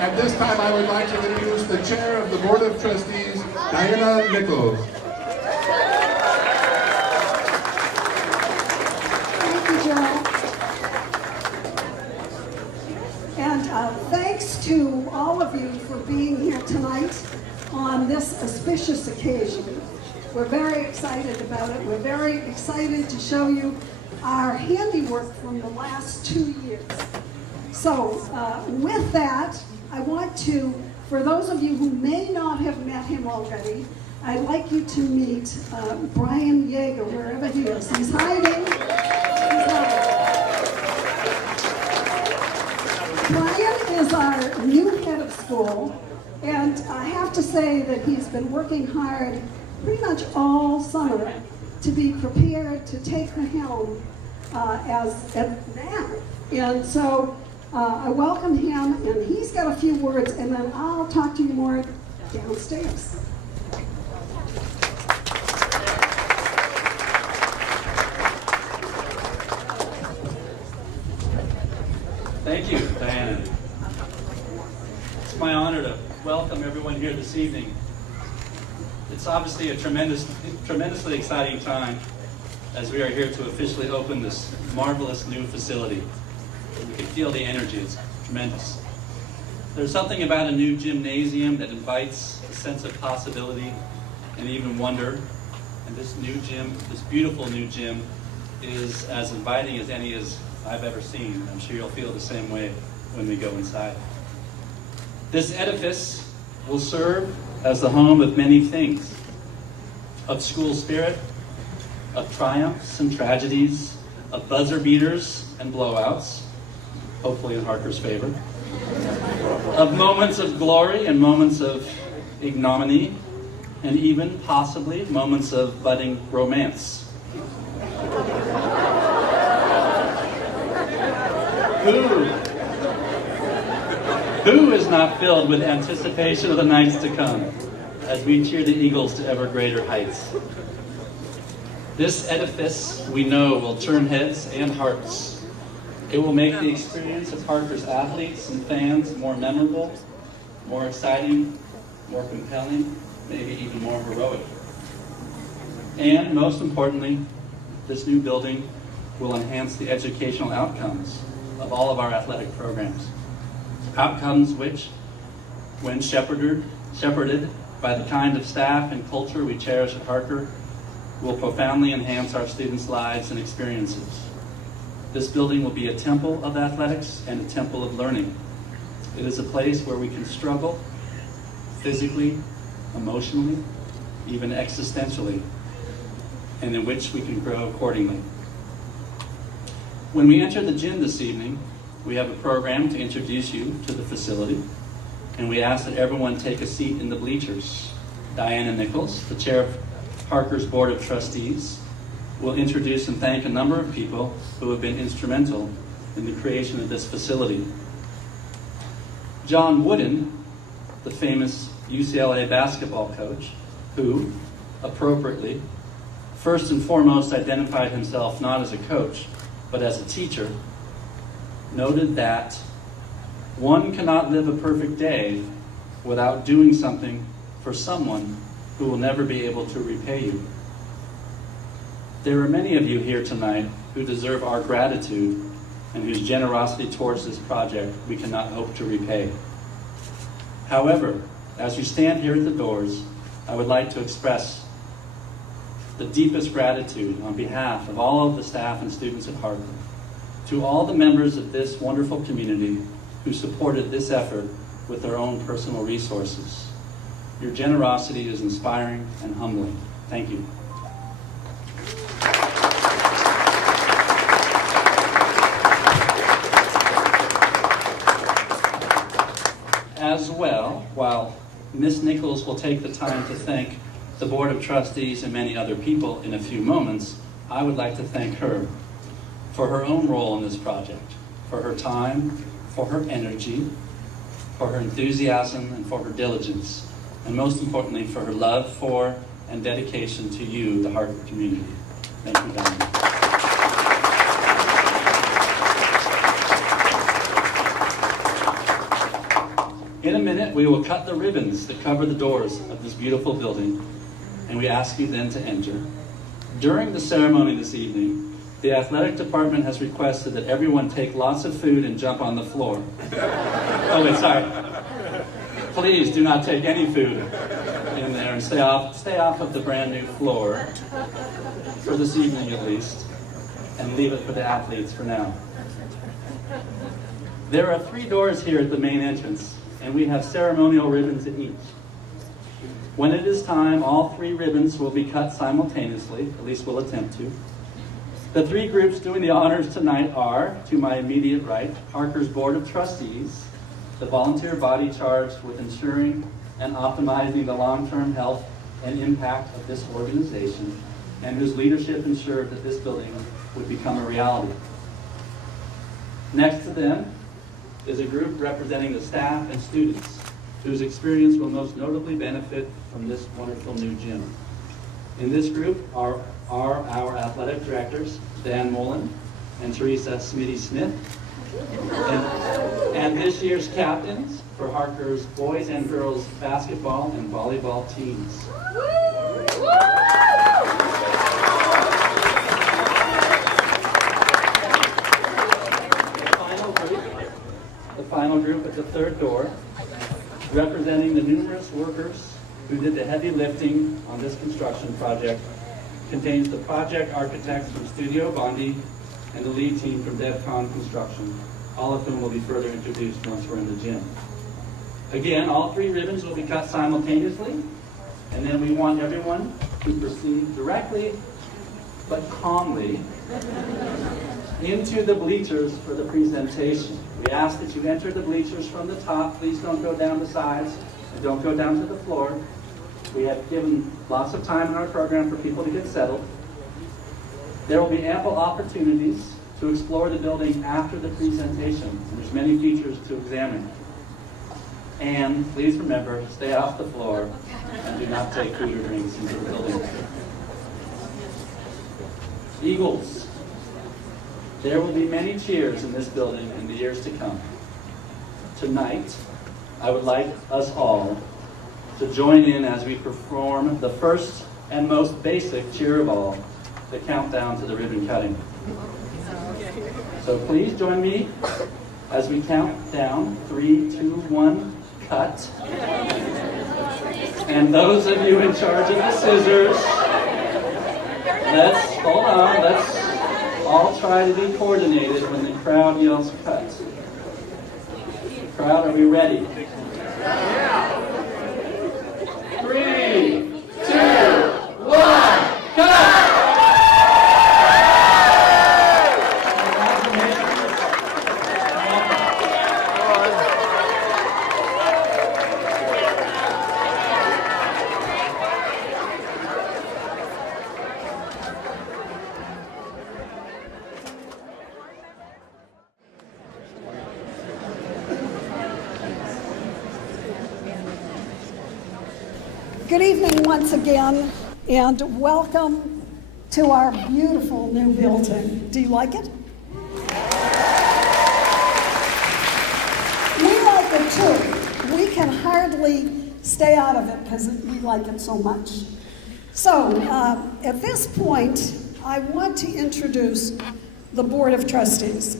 At this time, I would like to introduce the Chair of the Board of Trustees, Nichols. Thank you, Joe. And thanks to all of you for being here tonight on this auspicious occasion. We're very excited about it. We're very excited to show you our handiwork from the last 2 years. So with that, I want to, for those of you who may not have met him already, I'd like you to meet Brian Yeager, wherever he is. He's hiding. Brian is our new head of school, and I have to say that he's been working hard pretty much all summer to be prepared to take the helm now. And so I welcome him, and he's got a few words, and then I'll talk to you more downstairs. Thank you, Diana. It's my honor to welcome everyone here this evening. It's obviously a tremendously exciting time as we are here to officially open this marvelous new facility. You can feel the energy, it's tremendous. There's something about a new gymnasium that invites a sense of possibility and even wonder. And this new gym, this beautiful new gym, is as inviting as any as I've ever seen. I'm sure you'll feel the same way when we go inside. This edifice will serve as the home of many things, of school spirit, of triumphs and tragedies, of buzzer beaters and blowouts, hopefully in Harker's favor, of moments of glory and moments of ignominy, and even possibly moments of budding romance. Who is not filled with anticipation of the nights to come as we cheer the Eagles to ever greater heights? This edifice, we know, will turn heads and hearts. It will make the experience of Harker's athletes and fans more memorable, more exciting, more compelling, maybe even more heroic. And most importantly, this new building will enhance the educational outcomes of all of our athletic programs. Outcomes which, when shepherded by the kind of staff and culture we cherish at Harker, will profoundly enhance our students' lives and experiences. This building will be a temple of athletics and a temple of learning. It is a place where we can struggle physically, emotionally, even existentially, and in which we can grow accordingly. When we enter the gym this evening, we have a program to introduce you to the facility, and we ask that everyone take a seat in the bleachers. Diana Nichols, the chair of Harker's Board of Trustees, will introduce and thank a number of people who have been instrumental in the creation of this facility. John Wooden, the famous UCLA basketball coach, who, appropriately, first and foremost identified himself not as a coach, but as a teacher, noted that one cannot live a perfect day without doing something for someone who will never be able to repay you. There are many of you here tonight who deserve our gratitude and whose generosity towards this project we cannot hope to repay. However, as you stand here at the doors, I would like to express the deepest gratitude on behalf of all of the staff and students at Harker to all the members of this wonderful community who supported this effort with their own personal resources. Your generosity is inspiring and humbling. Thank you. As well, while Ms. Nichols will take the time to thank the Board of Trustees and many other people in a few moments, I would like to thank her for her own role in this project, for her time, for her energy, for her enthusiasm, and for her diligence, and most importantly, for her love for and dedication to you, the Harker community. Thank you, Diana. In a minute, we will cut the ribbons that cover the doors of this beautiful building, and we ask you then to enter. During the ceremony this evening, the athletic department has requested that everyone take lots of food and jump on the floor. Oh wait, sorry. Please do not take any food in there and stay off of the brand new floor, for this evening at least, and leave it for the athletes for now. There are 3 doors here at the main entrance, and we have ceremonial ribbons at each. When it is time, all 3 ribbons will be cut simultaneously, at least we'll attempt to. The 3 groups doing the honors tonight are, to my immediate right, Harker's Board of Trustees, the volunteer body charged with ensuring and optimizing the long-term health and impact of this organization, and whose leadership ensured that this building would become a reality. Next to them is a group representing the staff and students whose experience will most notably benefit from this wonderful new gym. In this group are our athletic directors, Dan Mullen and Teresa Smitty-Smith, and this year's captains for Harker's boys and girls basketball and volleyball teams. The final group at the 3rd door, representing the numerous workers who did the heavy lifting on this construction project, contains the project architects from Studio Bondi and the lead team from DevCon Construction, all of whom will be further introduced once we're in the gym. Again, all 3 ribbons will be cut simultaneously, and then we want everyone to proceed directly but calmly into the bleachers for the presentation. We ask that you enter the bleachers from the top. Please don't go down the sides and don't go down to the floor. We have given lots of time in our program for people to get settled. There will be ample opportunities to explore the building after the presentation. There's many features to examine. And please remember, stay off the floor and do not take food or drinks into the building. Eagles. There will be many cheers in this building in the years to come. Tonight, I would like us all to join in as we perform the first and most basic cheer of all, the countdown to the ribbon cutting. So please join me as we count down 3, 2, 1, cut. And those of you in charge of the scissors, let's all try to be coordinated when the crowd yells cut. Crowd, are we ready? 3, 2, 1, cut! Good evening once again, and welcome to our beautiful new building. Do you like it? We like it too. We can hardly stay out of it because we like it so much. So, at this point, I want to introduce the Board of Trustees.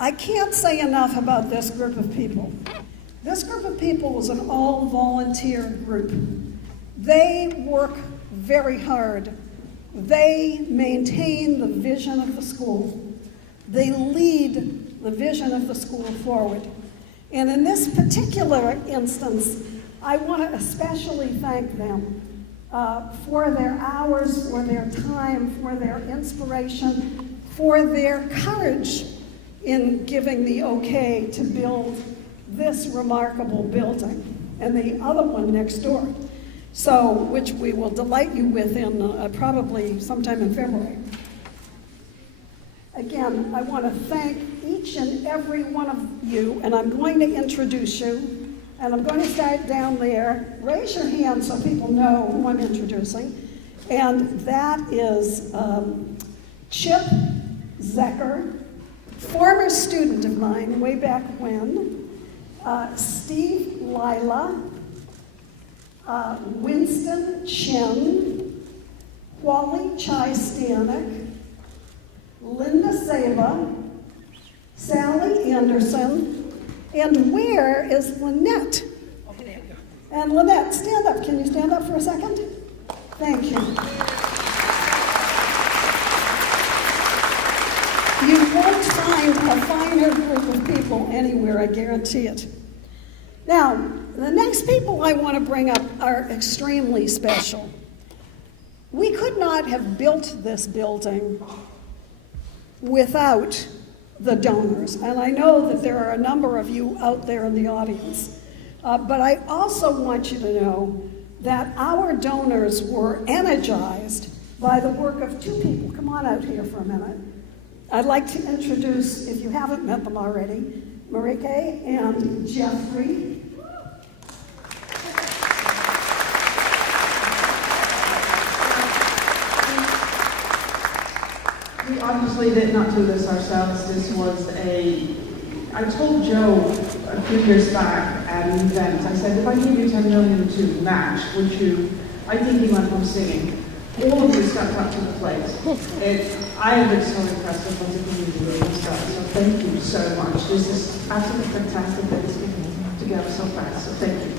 I can't say enough about this group of people. This group of people was an all-volunteer group. They work very hard. They maintain the vision of the school. They lead the vision of the school forward. And in this particular instance, I want to especially thank them for their hours, for their time, for their inspiration, for their courage in giving the okay to build this remarkable building and the other one next door, so which we will delight you with in probably sometime in February. Again, I want to thank each and every one of you, and I'm going to introduce you, and I'm going to start down there. Raise your hand so people know who I'm introducing, and that is Chip Zecker, former student of mine way back when. Steve Lila, Winston Chen, Wally Chai-Stanek, Linda Saba, Sally Anderson, and where is Lynette? And Lynette, stand up. Can you stand up for a second? Thank you. You won't find a finer group of people anywhere, I guarantee it. Now, the next people I want to bring up are extremely special. We could not have built this building without the donors, and I know that there are a number of you out there in the audience, but I also want you to know that our donors were energized by the work of two people. Come on out here for a minute. I'd like to introduce, if you haven't met them already, Marike and Jeffrey. We obviously did not do this ourselves. This was I told Joe a few years back at an event, I said, if I gave you 10 million to match, would you, I think he went home singing. All of you stepped up to the plate. I have been so impressed with what the community has done, so thank you so much. This is absolutely fantastic that it's been together so fast, so thank you.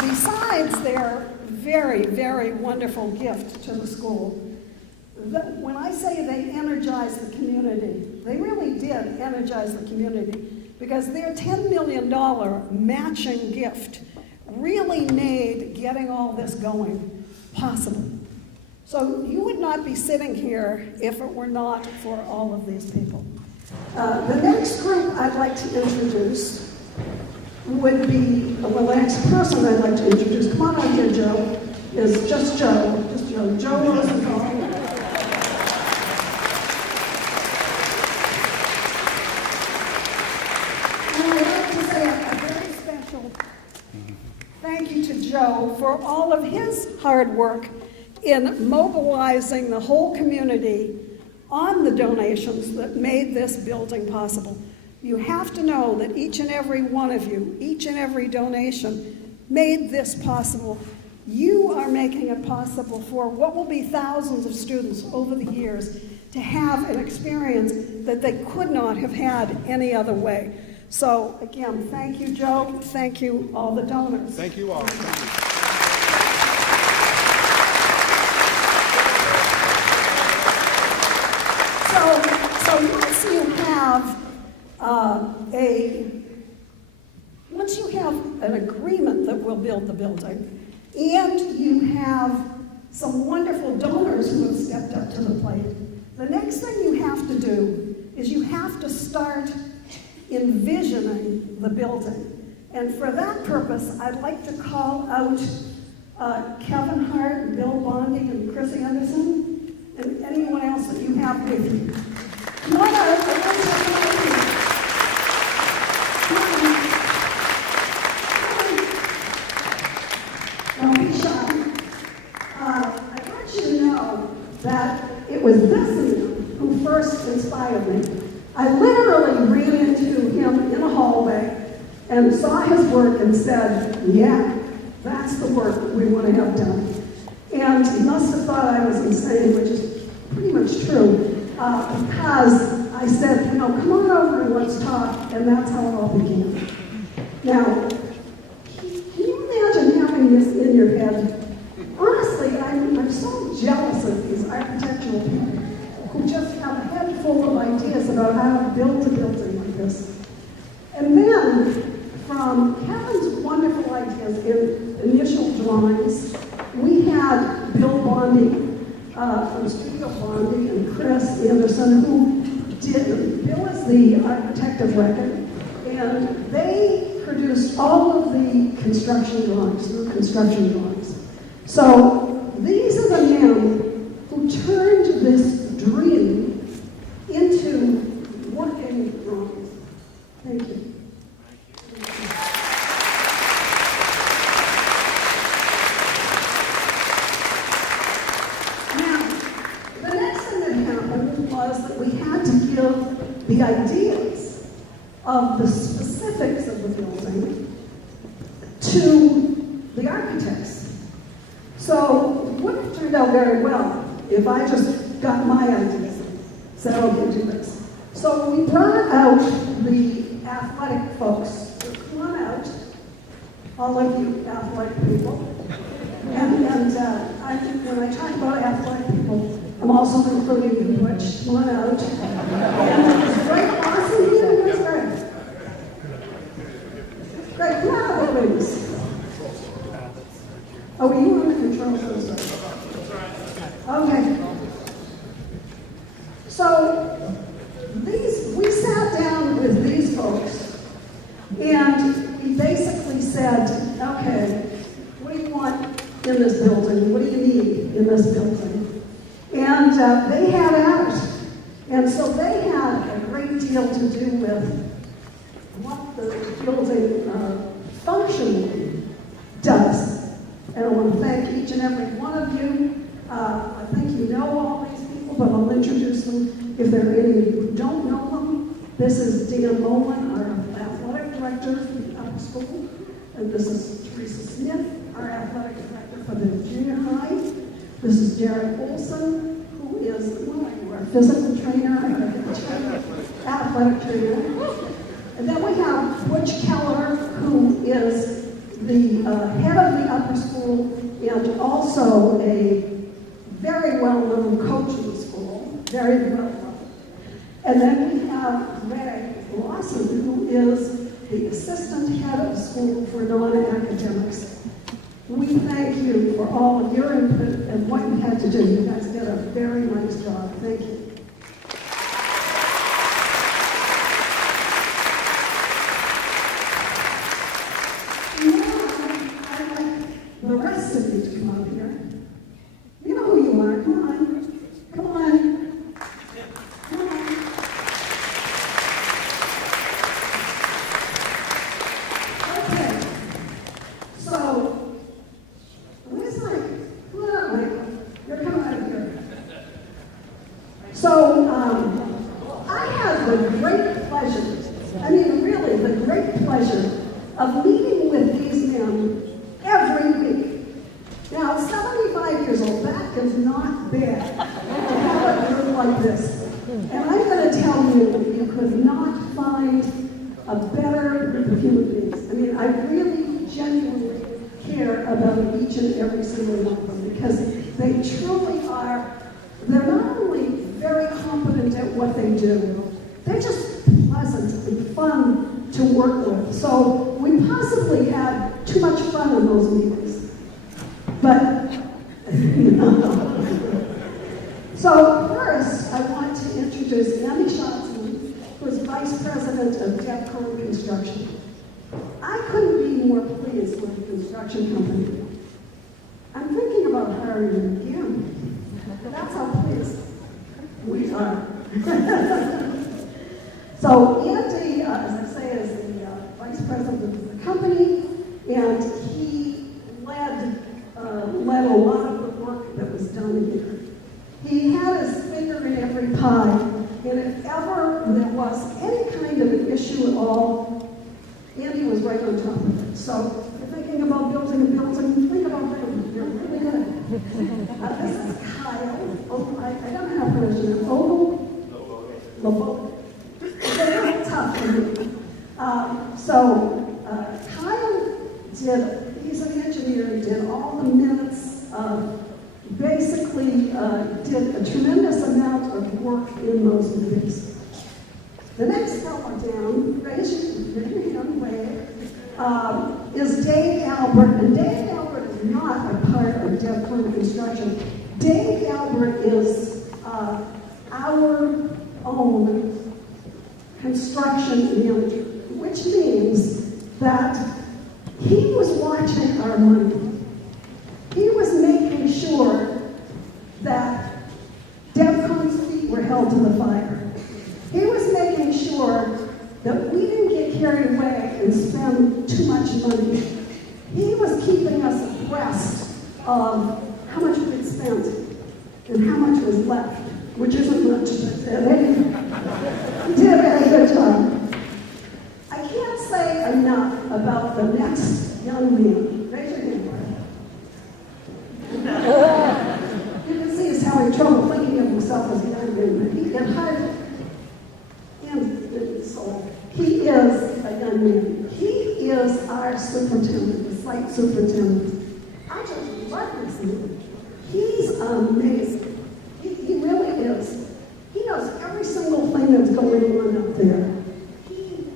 Besides their very, very wonderful gift to the school, when I say they energized the community, they really did energize the community, because their $10 million matching gift really made getting all this going possible. So you would not be sitting here if it were not for all of these people. The next group I'd like to introduce would be, well, the next person I'd like to introduce, come on out here, Joe, is just Joe, Joe Rosenthal. And I'd like to say a very special thank you to Joe for all of his hard work in mobilizing the whole community on the donations that made this building possible. You have to know that each and every one of you, each and every donation made this possible. You are making it possible for what will be thousands of students over the years to have an experience that they could not have had any other way. So again, thank you, Joe. Thank you, all the donors. Thank you all. Thank you. So once you have once you have an agreement that we'll build the building, and you have some wonderful donors who have stepped up to the plate, the next thing you have to do is you have to start envisioning the building. And for that purpose, I'd like to call out Kevin Hart, Bill Bondi, and Chris Anderson, and anyone else that you have with you. Come on out. Don't be shy. I want you to know that it was this man who first inspired me. I literally ran into him in a hallway and saw his work and said, yeah, that's the work we want to have done. And he must have thought I was insane, which is pretty much true, because I said, come on over and let's talk, and that's how it all began. Now, can you imagine having this in your head? Honestly, I'm so jealous of these architectural people who just have a head full of ideas about how to build a building like this. And then, from Kevin's wonderful ideas in initial drawings, we had Bill Bondi from Studio Bondi and Chris Anderson, who did, Bill is the architect of record, and they produced all of the construction drawings, So these are the men who turned this dream into working drawings. Thank you. Now, the the ideas of the specifics of the building to the architects. So it would have turned out very well if I just got my ideas and said, okay, do this. So we brought out the athletic folks. Come on out, all of you athletic people. And when I talk about athletic people, I'm also including you, Butch. Come on out. And it's great, awesome here. It's great. Great, come on, please. Oh, you want to control those? Okay. So we sat down with these folks, and we basically said, okay, what do you want in this building? What do you need in this building? And they had at it. And so they had a great deal to do with what the building functionally does. And I want to thank each and every one of you. I think you know all these people, but I'll introduce them if there are any of you who don't know them. This is Dan Molan, our athletic director for the upper school. And this is Teresa Smith, our athletic director for the junior high. This is Jared Olson, who is our physical trainer, our athletic trainer. And then we have Butch Keller, who is the head of the upper school and also a very well-known coach of the school, very well-known. And then we have Greg Lawson, who is the assistant head of the school for non-academics. We thank you for all of your input and what you had to do. You guys did a very nice job. Thank you. The rest of you to come up here. You know who you are. Come on. Come on. Come on. Okay. So, where's Mike? Come on up, Mike. You're coming out of here. So, I have the great pleasure, really the great pleasure of meeting with these men every week. Now, 75 years old, that is not bad to have a group like this. And I'm going to tell you, you could not find a better group of human beings. I really genuinely care about each and every single one of them because they truly are, they're not only very competent at what they do, they're just pleasant and fun to work with. So we possibly had too much fun in those meetings. But, So first, I want to introduce Andy Shotson, who is Vice President of Depcon Construction. I couldn't be more pleased with the construction company. I'm thinking about hiring him again. That's how pleased we are. So Andy, as I say, is the Vice President of the company, and he led a lot of the work that was done here. He had his finger in every pie, and if ever there was any kind of an issue at all, Andy was right on top of it. So if you're thinking about building a building, think about him. You're really good. This is Kyle. Oh, I don't know how to pronounce your name. Lobo. It's a little tough for me. Kyle he's an engineer, he did all the minutes, basically did a tremendous amount of work in those meetings. The next fellow down, raise your hand, wave, is Dave Albert, and Dave Albert is not a part of Depcon Construction. Dave Albert is our own construction manager, which means that he was watching our money. He was making sure that Depcon's feet were held to the fire. He was making sure that we didn't get carried away and spend too much money. He was keeping us abreast of how much we'd spent and how much was left, which isn't much, but he did man? Raise your hand. You can see he's having trouble thinking of himself as a young man, but he can hardly. And so he is a young man. He is our superintendent, the site superintendent. I just love this man. He's amazing. He really is. He knows every single thing that's going on up there. He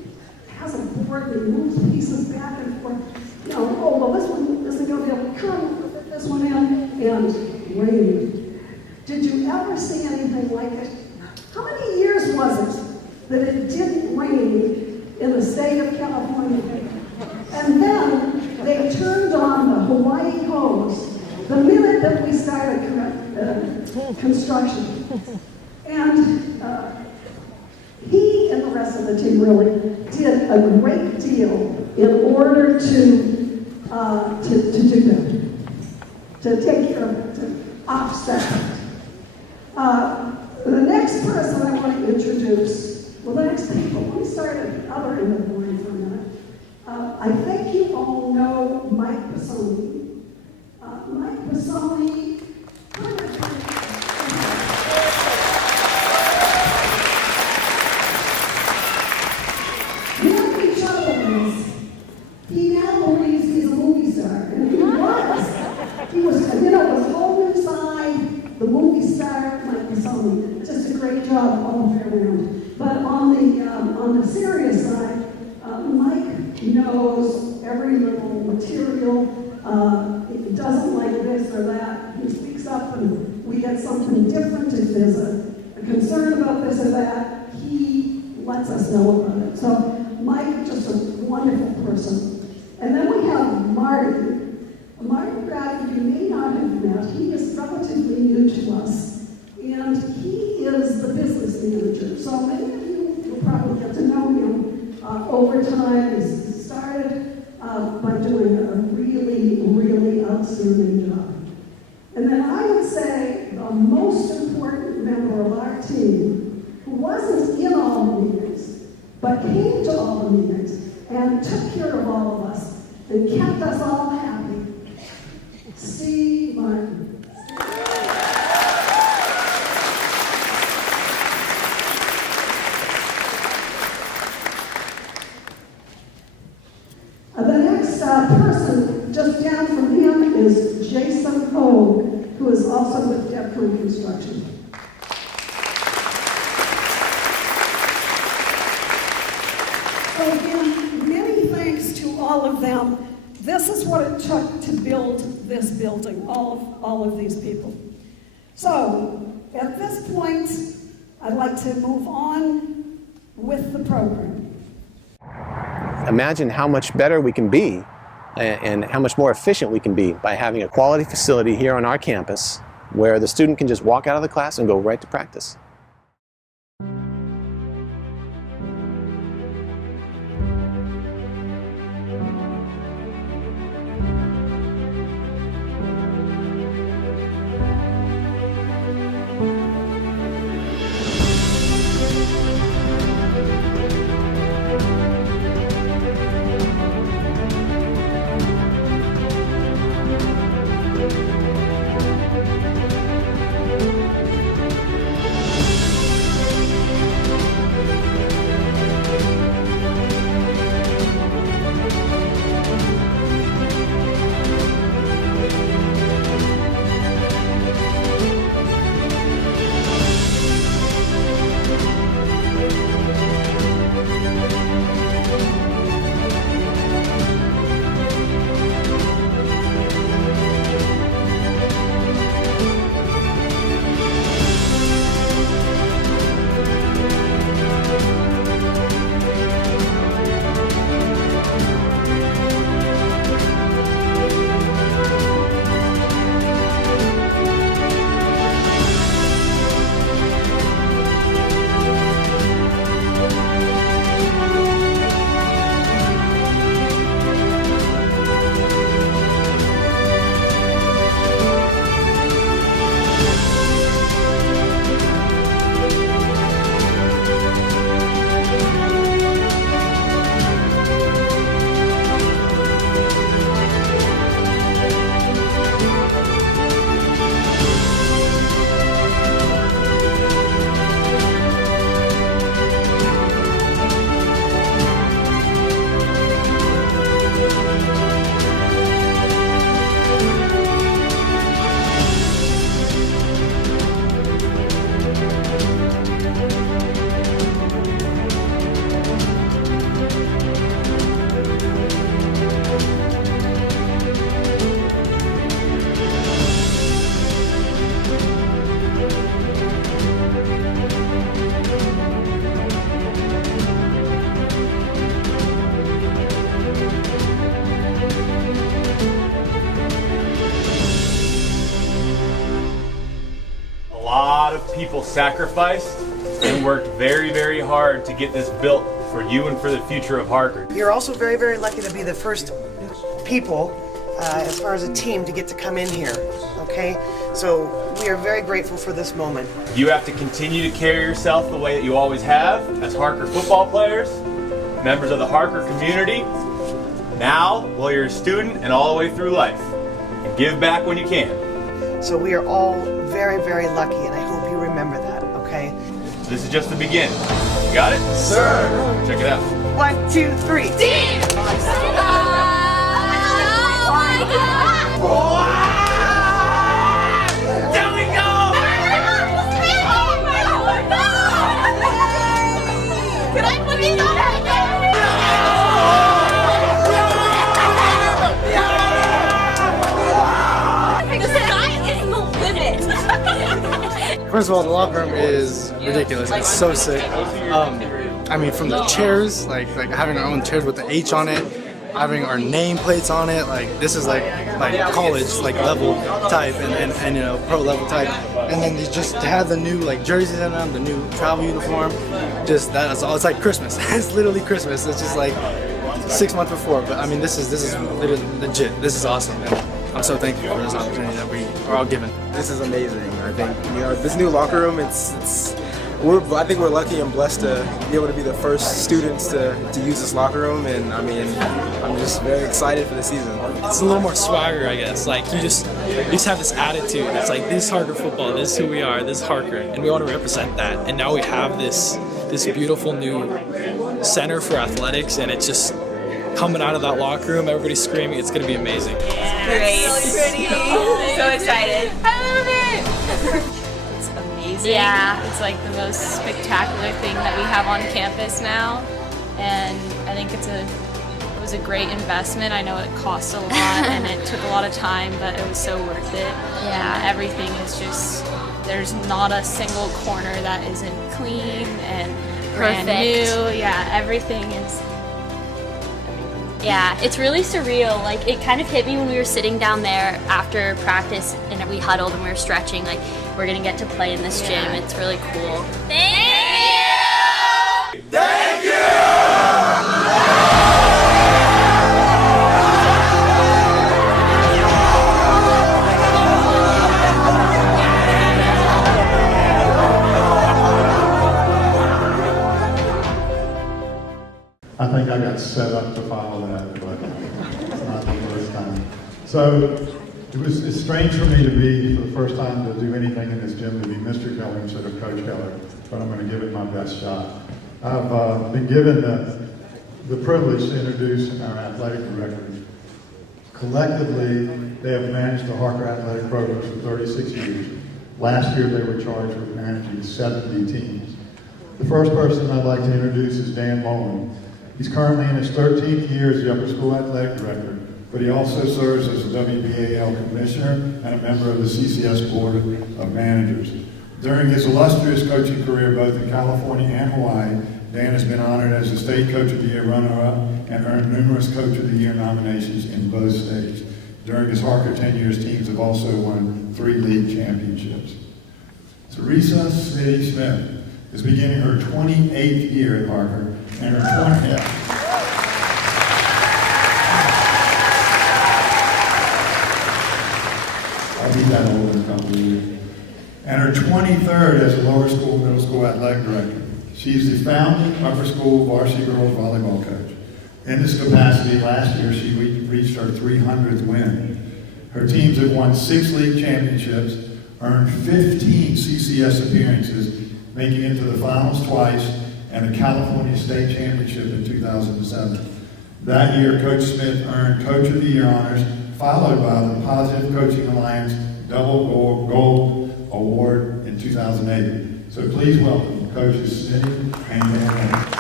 has a board and he moves pieces back and forth. You know, oh, well, this one isn't going to be able to come. We'll fit this one in. And rain. Did you ever see anything like it? How many years was it that it didn't rain in the state of California? And then they turned on the Hawaii hose the minute that we started construction. And he and the rest of the team really did a great deal in order to do that, to take care of it, to offset it. The next person I want to introduce, well, the next people, let me start at the other end of the line for a minute. I think you all know Mike Pisoni. Mike Pisoni, you know what each other is. He now believes he's a movie star, and he was. He was, you know, it was Whole New Side, the movie star, Mike Pisoni. Just a great job all the way around. But on the serious side, Mike knows every little material. He doesn't like this or that. He speaks up and we get something different. If there's a concern about this or that, he lets us know about it. So Mike, just a wonderful person. And then we have Marty. Marty Bradford, you may not have met. He is relatively new to us. And he is the business manager. So many of you will probably get to know him over time. He's started by doing a really, really outstanding job. And then I would say the most important member of our team, who wasn't in all the meetings, but came to all the meetings and took care of all of us and kept us all happy, Steve Martin. The next person just down from him is Jason Hogue, who is also with Depcon Construction. So again, many thanks to all of them. This is what it took to build this building, all of these people. So at this point, I'd like to move on with the program. Imagine how much better we can be and how much more efficient we can be by having a quality facility here on our campus where the student can just walk out of the class and go right to practice. A lot of people sacrificed and worked very, very hard to get this built for you and for the future of Harker. You're also very, very lucky to be the first people, as far as a team, to get to come in here, okay? So we are very grateful for this moment. You have to continue to carry yourself the way that you always have as Harker football players, members of the Harker community, now while you're a student and all the way through life. And give back when you can. So we are all very, very lucky, and I hope you remember that, okay? So this is just the beginning. You got it? Sir! Check it out. 1, 2, 3. Team! There we go! Can I put these on? The sky is the limit. First of all, the locker room is ridiculous. It's so sick. I mean, from the chairs, like having our own chairs with the H on it, having our nameplates on it, like this is like college level type and you know, pro level type. And then just to have the new like jerseys in them, the new travel uniform, just that's all. It's like Christmas. It's literally Christmas. It's just like 6 months before. But I mean, this is literally legit. This is awesome. And I'm so thankful for this opportunity that we are all given. This is amazing. I think, you know, this new locker room, I think we're lucky and blessed to be able to be the first students to use this locker room, and I mean, I'm just very excited for the season. It's a little more swagger, I guess. Like you just have this attitude. It's like, this is Harker football, this is who we are, this is Harker, and we want to represent that. And now we have this beautiful new center for athletics, and it's just coming out of that locker room, everybody's screaming. It's going to be amazing. Yeah, great. It's so pretty. So excited. I love it. It's amazing. Yeah. It's like the most spectacular thing that we have on campus now. And I think it was a great investment. I know it cost a lot and it took a lot of time, but it was so worth it. Yeah. And everything is just, there's not a single corner that isn't clean and brand new. Yeah, everything is. Yeah, it's really surreal. Like, it kind of hit me when we were sitting down there after practice and we huddled and we were stretching, like, we're gonna get to play in this gym. It's really cool. Thank you! Thank you! I think I got set up to follow that, but not the first time. So it's strange for me to be, for the first time, to do anything in this gym, to be Mr. Keller instead of Coach Keller, but I'm going to give it my best shot. I've been given the privilege to introduce our athletic directors. Collectively, they have managed the Harker Athletic Program for 36 years. Last year, they were charged with managing 70 teams. The first person I'd like to introduce is Dan Mullen. He's currently in his 13th year as the Upper School Athletic Director, but he also serves as a WBAL Commissioner and a member of the CCS Board of Managers. During his illustrious coaching career both in California and Hawaii, Dan has been honored as the State Coach of the Year runner-up and earned numerous Coach of the Year nominations in both states. During his Harker tenure, his teams have also won 3 league championships. Teresa Smitty Smith is beginning her 28th year at Harker, and her 20th. I'll be that old in a couple of years. And her 23rd as a lower school, middle school athletic director. She's the founding upper school varsity girls volleyball coach. In this capacity, last year she reached her 300th win. Her teams have won 6 league championships, earned 15 CCS appearances, making it to the finals twice, and the California State Championship in 2007. That year, Coach Smith earned Coach of the Year honors, followed by the Positive Coaching Alliance Double Gold Award in 2008. So please welcome Coaches Smitty and Dan.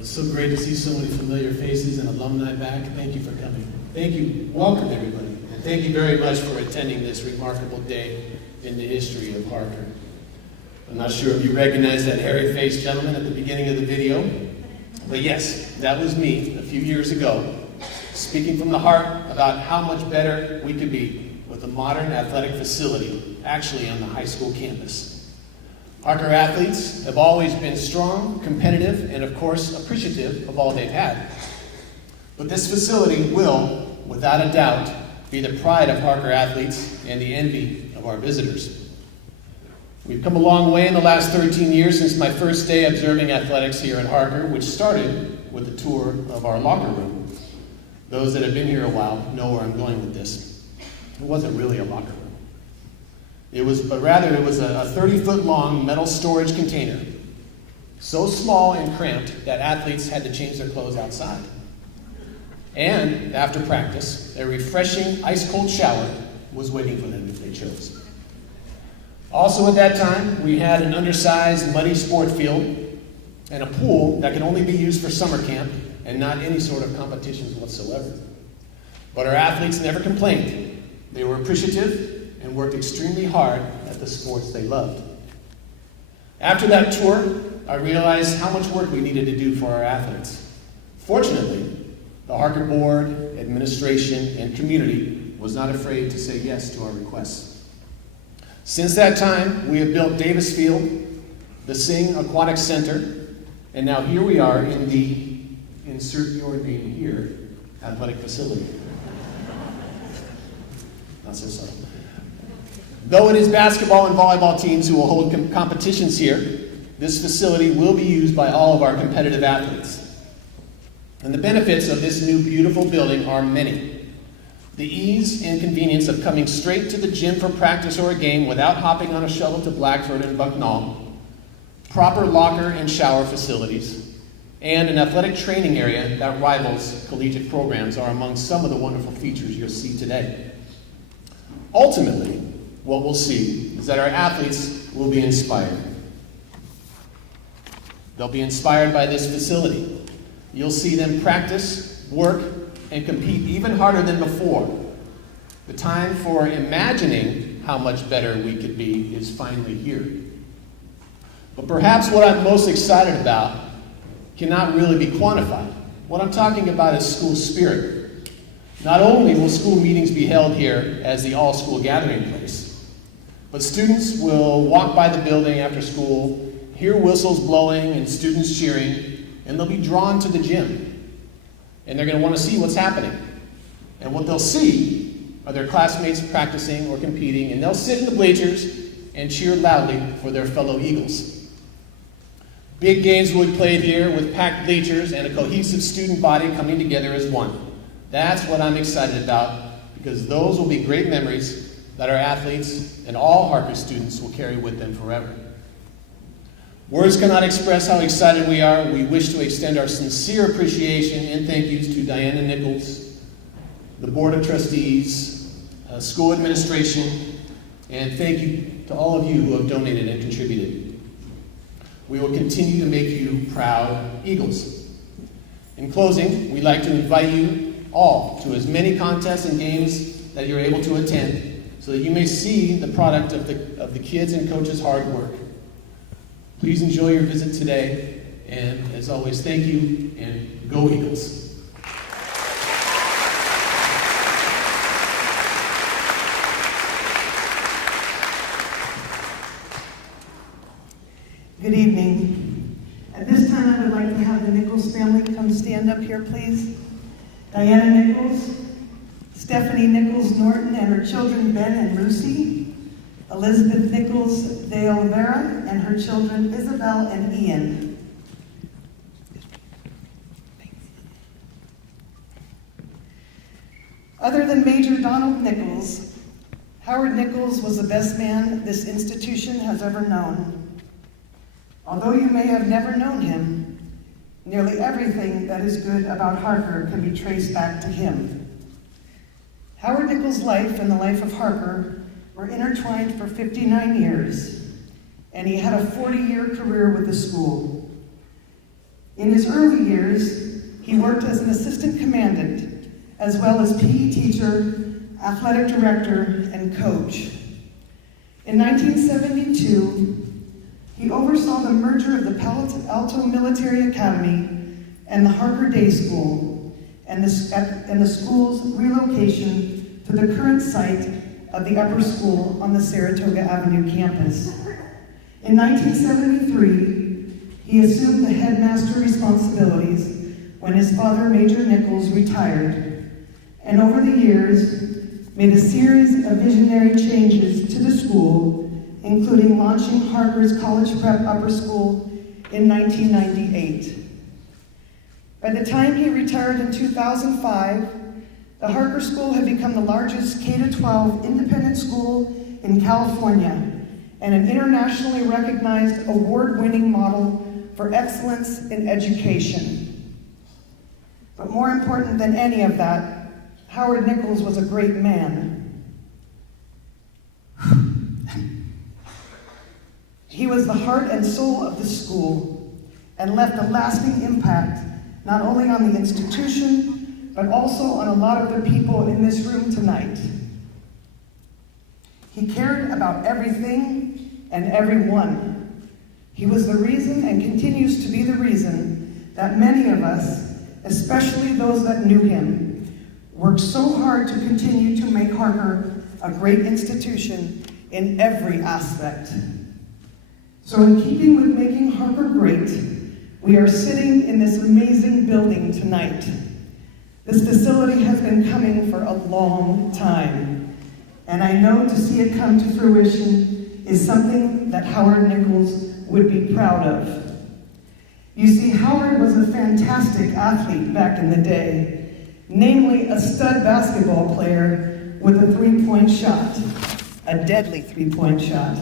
It's so great to see so many familiar faces and alumni back. Thank you for coming. Thank you. Welcome, everybody. And thank you very much for attending this remarkable day in the history of Harker. I'm not sure if you recognize that hairy-faced gentleman at the beginning of the video, but yes, that was me a few years ago, speaking from the heart about how much better we could be with a modern athletic facility, actually on the high school campus. Harker athletes have always been strong, competitive, and of course appreciative of all they've had. But this facility will, without a doubt, be the pride of Harker athletes and the envy of our visitors. We've come a long way in the last 13 years since my first day observing athletics here at Harker, which started with a tour of our locker room. Those that have been here a while know where I'm going with this. It wasn't really a locker room. It was a 30-foot long metal storage container, so small and cramped that athletes had to change their clothes outside. And after practice, a refreshing ice-cold shower was waiting for them if they chose. Also at that time, we had an undersized, muddy sport field and a pool that could only be used for summer camp and not any sort of competitions whatsoever. But our athletes never complained. They were appreciative and worked extremely hard at the sports they loved. After that tour, I realized how much work we needed to do for our athletes. Fortunately, the Harker board, administration, and community was not afraid to say yes to our requests. Since that time, we have built Davis Field, the Sing Aquatic Center, and now here we are in the, insert your name here, athletic facility. Not so subtle. Though it is basketball and volleyball teams who will hold competitions here, this facility will be used by all of our competitive athletes. And the benefits of this new beautiful building are many. The ease and convenience of coming straight to the gym for practice or a game without hopping on a shuttle to Blackford and Bucknell, proper locker and shower facilities, and an athletic training area that rivals collegiate programs are among some of the wonderful features you'll see today. Ultimately, what we'll see is that our athletes will be inspired. They'll be inspired by this facility. You'll see them practice, work, and compete even harder than before. The time for imagining how much better we could be is finally here. But perhaps what I'm most excited about cannot really be quantified. What I'm talking about is school spirit. Not only will school meetings be held here as the all-school gathering place, but students will walk by the building after school, hear whistles blowing and students cheering, and they'll be drawn to the gym. And they're going to want to see what's happening. And what they'll see are their classmates practicing or competing, and they'll sit in the bleachers and cheer loudly for their fellow Eagles. Big games will be played here with packed bleachers and a cohesive student body coming together as one. That's what I'm excited about, because those will be great memories that our athletes and all Harker students will carry with them forever. Words cannot express how excited we are. We wish to extend our sincere appreciation and thank yous to Diana Nichols, the Board of Trustees, school administration, and thank you to all of you who have donated and contributed. We will continue to make you proud Eagles. In closing, we'd like to invite you all to as many contests and games that you're able to attend so that you may see the product of the kids' and coaches' hard work. Please enjoy your visit today, and as always, thank you, and go Eagles. Good evening. At this time, I would like to have the Nichols family come stand up here, please. Diana Nichols, Stephanie Nichols Norton and her children Ben and Lucy, Elizabeth Nichols de Oliveira and her children Isabel and Ian. Other than Major Donald Nichols, Howard Nichols was the best man this institution has ever known. Although you may have never known him, nearly everything that is good about Harker can be traced back to him. Howard Nichols' life and the life of Harker were intertwined for 59 years, and he had a 40-year career with the school. In his early years, he worked as an assistant commandant, as well as PE teacher, athletic director, and coach. In 1972, He oversaw the merger of the Palo Alto Military Academy and the Harker Day School, and the school's relocation to the current site of the upper school on the Saratoga Avenue campus. In 1973, he assumed the headmaster responsibilities when his father, Major Nichols, retired, and over the years made a series of visionary changes to the school, including launching Harker's College Prep Upper School in 1998. By the time he retired in 2005, the Harker School had become the largest K-12 independent school in California and an internationally recognized award-winning model for excellence in education. But more important than any of that, Howard Nichols was a great man. He was the heart and soul of the school and left a lasting impact not only on the institution, but also on a lot of the people in this room tonight. He cared about everything and everyone. He was the reason and continues to be the reason that many of us, especially those that knew him, worked so hard to continue to make Harker a great institution in every aspect. So in keeping with making Harker great, we are sitting in this amazing building tonight. This facility has been coming for a long time, and I know to see it come to fruition is something that Howard Nichols would be proud of. You see, Howard was a fantastic athlete back in the day, namely a stud basketball player with a three-point shot, a deadly three-point shot.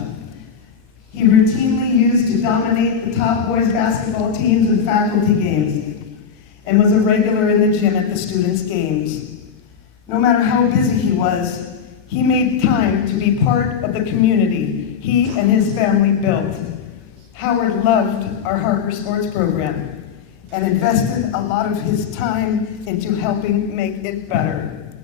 He routinely used to dominate the top boys basketball teams and faculty games, and was a regular in the gym at the students' games. No matter how busy he was, he made time to be part of the community he and his family built. Howard loved our Harker sports program and invested a lot of his time into helping make it better.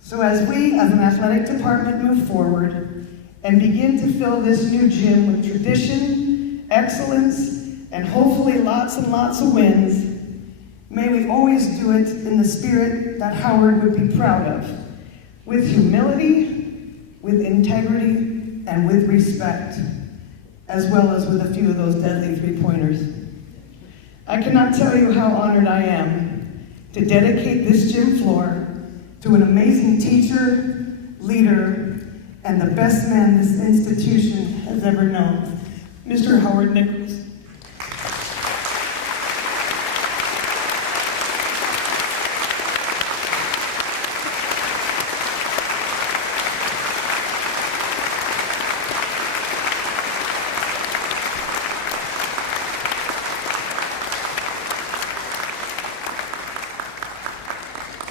So as we, as an athletic department, move forward and begin to fill this new gym with tradition, excellence, and hopefully lots and lots of wins, may we always do it in the spirit that Howard would be proud of, with humility, with integrity, and with respect, as well as with a few of those deadly three-pointers. I cannot tell you how honored I am to dedicate this gym floor to an amazing teacher, leader, and the best man this institution has ever known, Mr. Howard Nichols.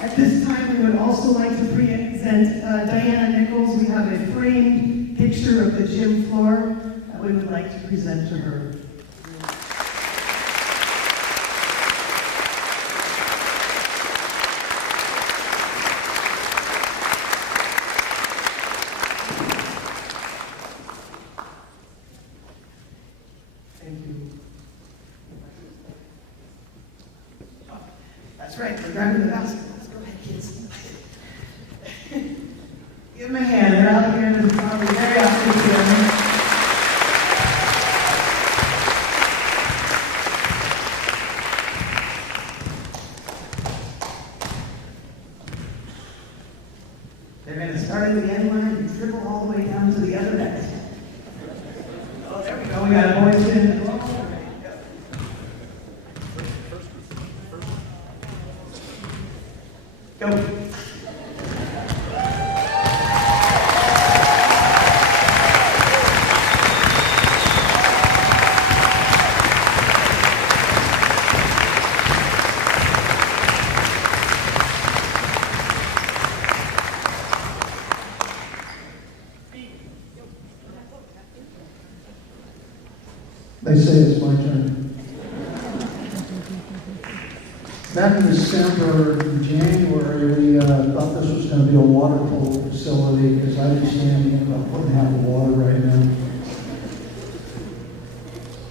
At this time, we would also like to present Diana Nichols. We have a framed picture of the gym floor that we would like to present to her. Thank you. Oh, that's right, we're grabbing the basket. Give them a hand. They're out here in the probably very active together. They're going to start at the end line and dribble all the way down to the other end. Oh, there we go. We got a boys in. Go. They say it's my turn. Back in December and January, we thought this was going to be a water polo facility because I understand we have about 1.5 of water right now.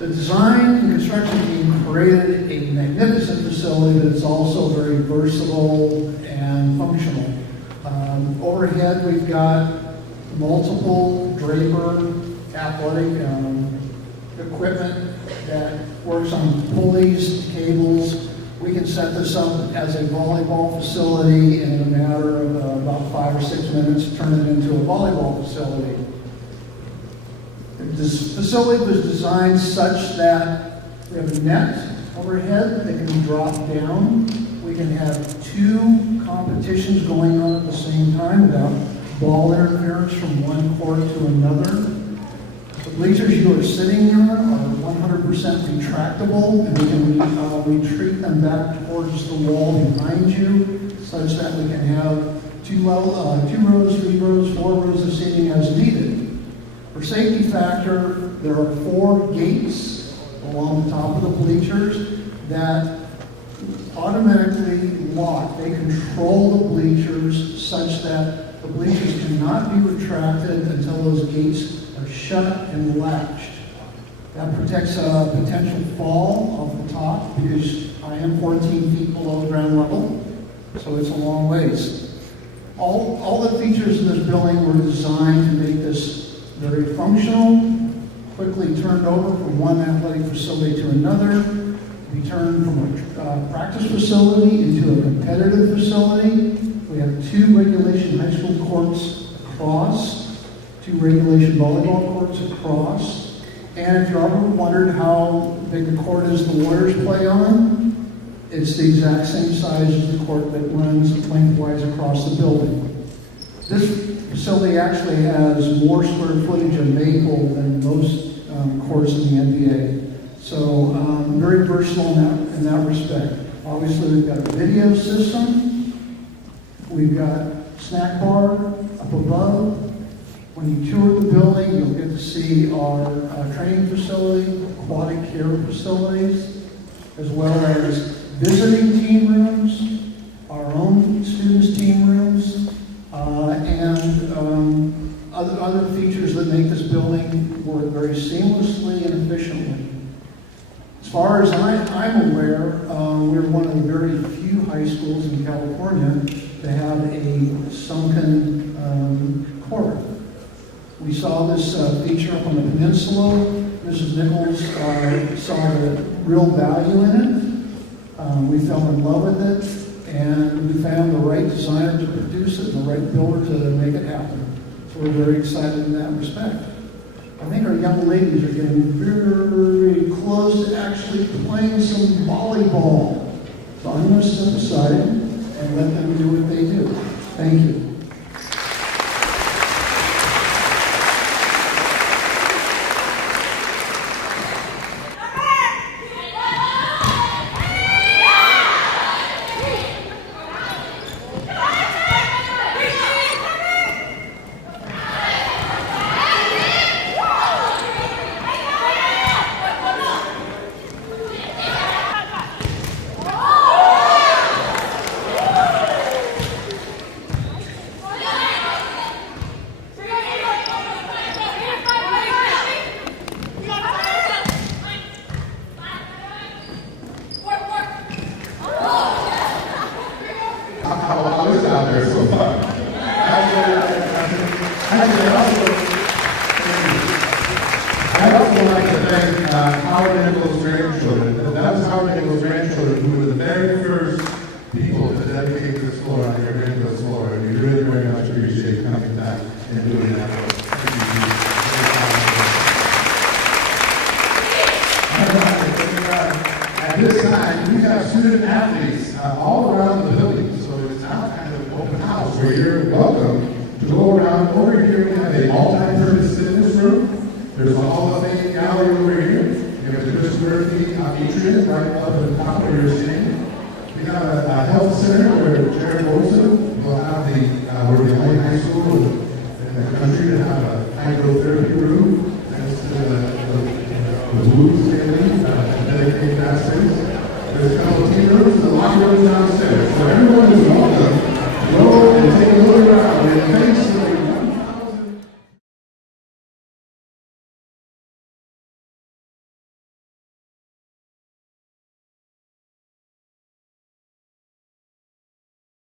The design and construction team created a magnificent facility that's also very versatile and functional. Overhead, we've got multiple Draper athletic equipment that works on pulleys, cables. We can set this up as a volleyball facility in a matter of about 5 or 6 minutes, turn it into a volleyball facility. This facility was designed such that we have a net overhead that can be dropped down. We can have 2 competitions going on at the same time without ball interference from one court to another. The bleachers you are sitting on are 100% retractable, and we can retreat them back towards the wall behind you, such that we can have 2 rows, 3 rows, 4 rows of seating as needed. For safety factor, there are 4 gates along the top of the bleachers that automatically lock. They control the bleachers such that the bleachers cannot be retracted until those gates are shut and latched. That protects a potential fall off the top because I am 14 feet below ground level, so it's a long ways. All the features in this building were designed to make this very functional, quickly turned over from one athletic facility to another. We turned from a practice facility into a competitive facility. We have 2 regulation high school courts across, 2 regulation volleyball courts across. And if you ever wondered how big the court is the Warriors play on, it's the exact same size as the court that runs lengthwise across the building. This facility actually has more square footage of maple than most courts in the NBA. So very versatile in that respect. Obviously, we've got a video system. We've got snack bar up above. When you tour the building, you'll get to see our training facility, aquatic care facilities, as well as visiting team rooms, our own students' team rooms, and other features that make this building work very seamlessly and efficiently. As far as I'm aware, we're one of the very few high schools in California to have a sunken court. We saw this feature up on the peninsula. Mrs. Nichols saw the real value in it. We fell in love with it, and we found the right designer to produce it, and the right builder to make it happen. So we're very excited in that respect. I think our young ladies are getting very close to actually playing some volleyball. So I'm going to step aside and let them do what they do. Thank you. How is it out there so far? I'd also like to thank Howard Nichols' grandchildren. That was Howard Nichols' grandchildren who were the very first people to dedicate this floor on your grandmother's floor. And we really very much appreciate coming back and doing that work. At this time, we have student athletes all around the building, so it's now kind of an open house where you're welcome to go around. Over here, we have a multi-purpose fitness room. There's a Hall of Fame gallery over here. We have the Chris Murphy atrium right up at the top where you're sitting. We have a health center where Jared Wilson will have we're the only high school in the country to have a hydrotherapy room. Thanks to the Blues family, dedicated that space. There's a couple of team rooms, the locker rooms downstairs. So everyone is welcome to go and take a look around and face